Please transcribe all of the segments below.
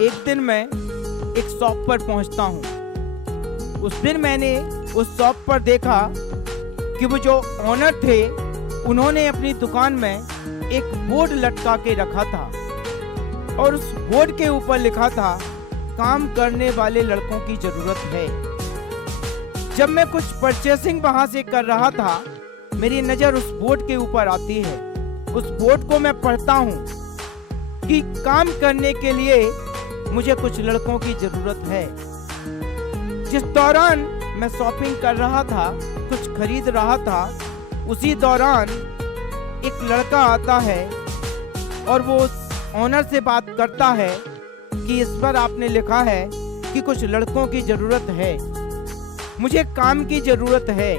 एक दिन मैं एक शॉप पर पहुंचता हूं। उस दिन मैंने उस शॉप पर देखा कि वो जो ओनर थे उन्होंने अपनी दुकान में एक बोर्ड लटका के रखा था और उस बोर्ड के ऊपर लिखा था काम करने वाले लड़कों की जरूरत है। जब मैं कुछ परचेसिंग वहां से कर रहा था, मेरी नजर उस बोर्ड के ऊपर आती है। उस बोर्ड को मैं पढ़ता हूं कि काम करने के लिए मुझे कुछ लड़कों की जरूरत है। जिस दौरान मैं शॉपिंग कर रहा था, कुछ खरीद रहा था, उसी दौरान एक लड़का आता है और वो उस ओनर से बात करता है कि इस पर आपने लिखा है कि कुछ लड़कों की जरूरत है, मुझे काम की जरूरत है।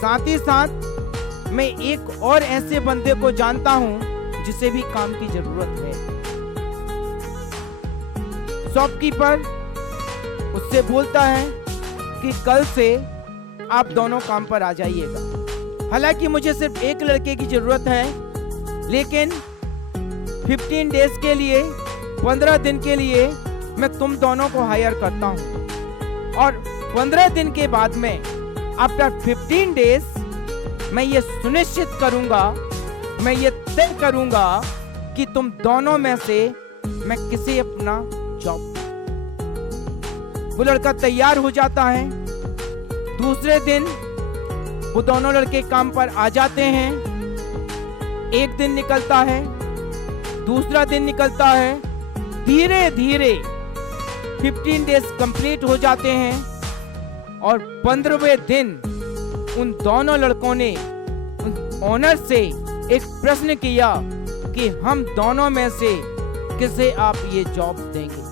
साथ ही साथ मैं एक और ऐसे बंदे को जानता हूं जिसे भी काम की जरूरत है। शॉपकीपर उससे बोलता है कि कल से आप दोनों काम पर आ जाइएगा। हालांकि मुझे सिर्फ एक लड़के की जरूरत है, लेकिन 15 डेज के लिए, 15 दिन के लिए मैं तुम दोनों को हायर करता हूं और 15 दिन के बाद में आफ्टर 15 डेज मैं ये सुनिश्चित करूंगा, मैं ये तय करूंगा कि तुम दोनों में से मैं किसे अपना जॉब। वो लड़का तैयार हो जाता है। दूसरे दिन वो दोनों लड़के काम पर आ जाते हैं। एक दिन निकलता है, दूसरा दिन निकलता है, धीरे धीरे 15 डेज कंप्लीट हो जाते हैं और 15वें दिन उन दोनों लड़कों ने उन ओनर से एक प्रश्न किया कि हम दोनों में से किसे आप ये जॉब देंगे।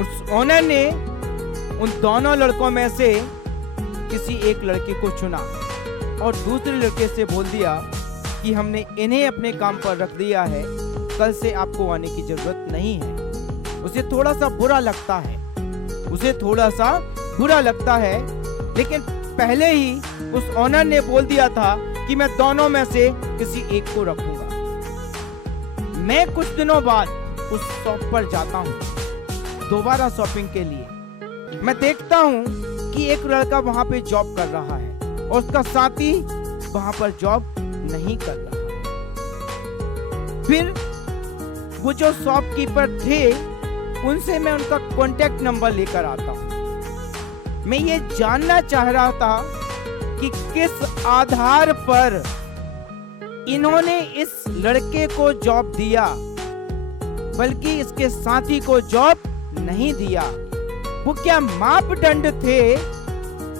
उस ओनर ने उन दोनों लड़कों में से किसी एक लड़के को चुना और दूसरे लड़के से बोल दिया कि हमने इन्हें अपने काम पर रख दिया है, कल से आपको आने की जरूरत नहीं है। उसे थोड़ा सा बुरा लगता है, लेकिन पहले ही उस ओनर ने बोल दिया था कि मैं दोनों में से किसी एक को रखूंगा। मैं कुछ दिनों बाद उस शॉप पर जाता हूं दोबारा शॉपिंग के लिए। मैं देखता हूं कि एक लड़का वहां पे जॉब कर रहा है और उसका साथी वहां पर जॉब नहीं कर रहा है। फिर वो जो शॉपकीपर थे उनसे मैं उनका कांटेक्ट नंबर लेकर आता हूं। मैं ये जानना चाह रहा था कि किस आधार पर इन्होंने इस लड़के को जॉब दिया, बल्कि इसके साथी को जॉब नहीं दिया। वो क्या मापदंड थे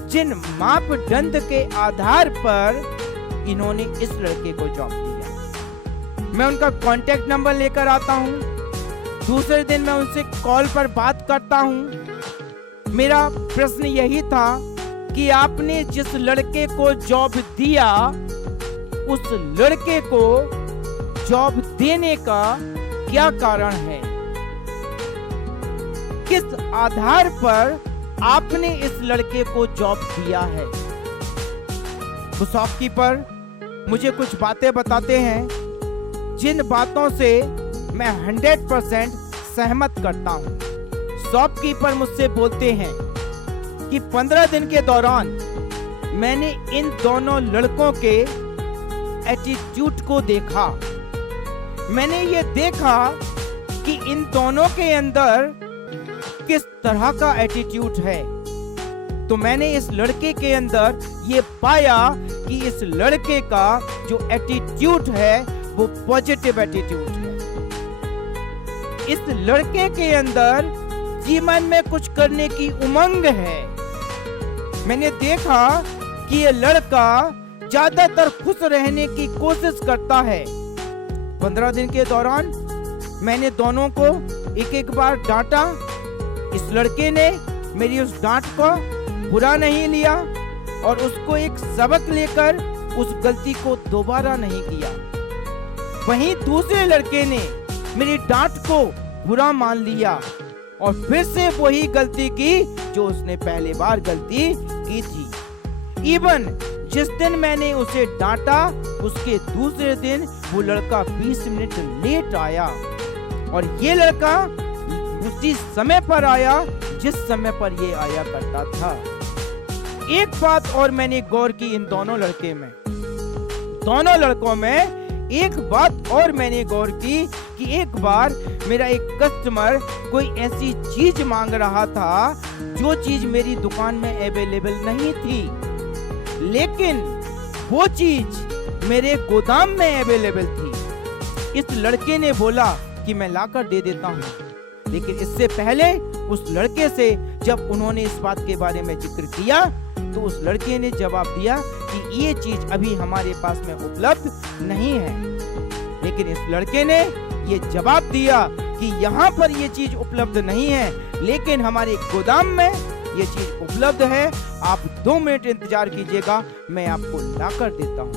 जिन मापदंड के आधार पर इन्होंने इस लड़के को जॉब दिया। मैं उनका कांटेक्ट नंबर लेकर आता हूं। दूसरे दिन मैं उनसे कॉल पर बात करता हूं। मेरा प्रश्न यही था कि आपने जिस लड़के को जॉब दिया, उस लड़के को जॉब देने का क्या कारण है? किस आधार पर आपने इस लड़के को जॉब दिया है? वो शॉपकीपर मुझे कुछ बातें बताते हैं, जिन बातों से मैं 100% सहमत करता हूं। शॉपकीपर मुझसे बोलते हैं कि 15 दिन के दौरान मैंने इन दोनों लड़कों के एटीट्यूड को देखा। मैंने ये देखा कि इन दोनों के अंदर किस तरह का एटीट्यूड है। तो मैंने इस लड़के के अंदर ये पाया कि इस लड़के का जो एटीट्यूड है वो पॉजिटिव एटीट्यूड है। इस लड़के के अंदर जीवन में कुछ करने की उमंग है। मैंने देखा कि ये लड़का ज्यादातर खुश रहने की कोशिश करता है। 15 दिन के दौरान मैंने दोनों को एक एक बार डांटा। इस लड़के ने मेरी उस डांट को बुरा नहीं लिया और उसको एक सबक लेकर उस गलती को दोबारा नहीं किया। वहीं दूसरे लड़के ने मेरी डांट को बुरा मान लिया और फिर से वही गलती की जो उसने पहले बार गलती की थी। इवन जिस दिन मैंने उसे डांटा, उसके दूसरे दिन वो लड़का 20 मिनट लेट आया। और ये लड़का उसी समय पर आया जिस समय पर ये आया करता था। एक बात और मैंने गौर की इन दोनों लड़कों में एक बात और मैंने गौर की कि एक बार मेरा एक कस्टमर कोई ऐसी चीज मांग रहा था जो चीज मेरी दुकान में अवेलेबल नहीं थी, लेकिन वो चीज मेरे गोदाम में अवेलेबल थी। इस लड़के ने बोला कि मैं लाकर दे देता हूँ, लेकिन इससे पहले उस लड़के से जब उन्होंने इस बात के बारे में जिक्र किया तो उस लड़के ने जवाब दिया कि ये चीज अभी हमारे पास में उपलब्ध नहीं है। लेकिन इस लड़के ने ये जवाब दिया कि यहाँ पर ये चीज उपलब्ध नहीं है, लेकिन हमारे गोदाम में ये चीज उपलब्ध है। आप 2 मिनट इंतजार कीजिएगा, मैं आपको लाकर देता हूँ।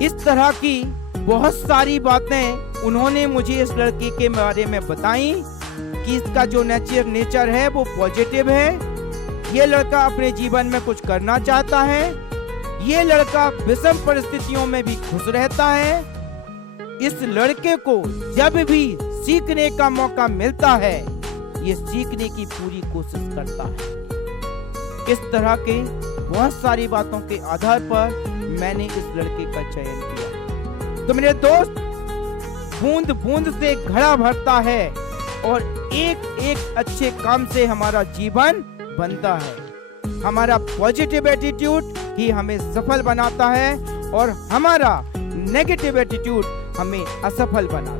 इस तरह की बहुत सारी बातें उन्होंने मुझे इस लड़के के बारे में बताई कि इसका जो नेचर है वो पॉजिटिव है। ये लड़का अपने जीवन में कुछ करना चाहता है। ये लड़का विषम परिस्थितियों में भी खुश रहता है। इस लड़के को जब भी सीखने का मौका मिलता है, ये सीखने की पूरी कोशिश करता है। इस तरह के बहुत सारी बातों के आधार पर मैंने इस लड़के का चयन किया। तो मेरे दोस्त, बूंद बूंद से घड़ा भरता है और एक एक अच्छे काम से हमारा जीवन बनता है। हमारा पॉजिटिव एटीट्यूड ही हमें सफल बनाता है और हमारा नेगेटिव एटीट्यूड हमें असफल बनाता है।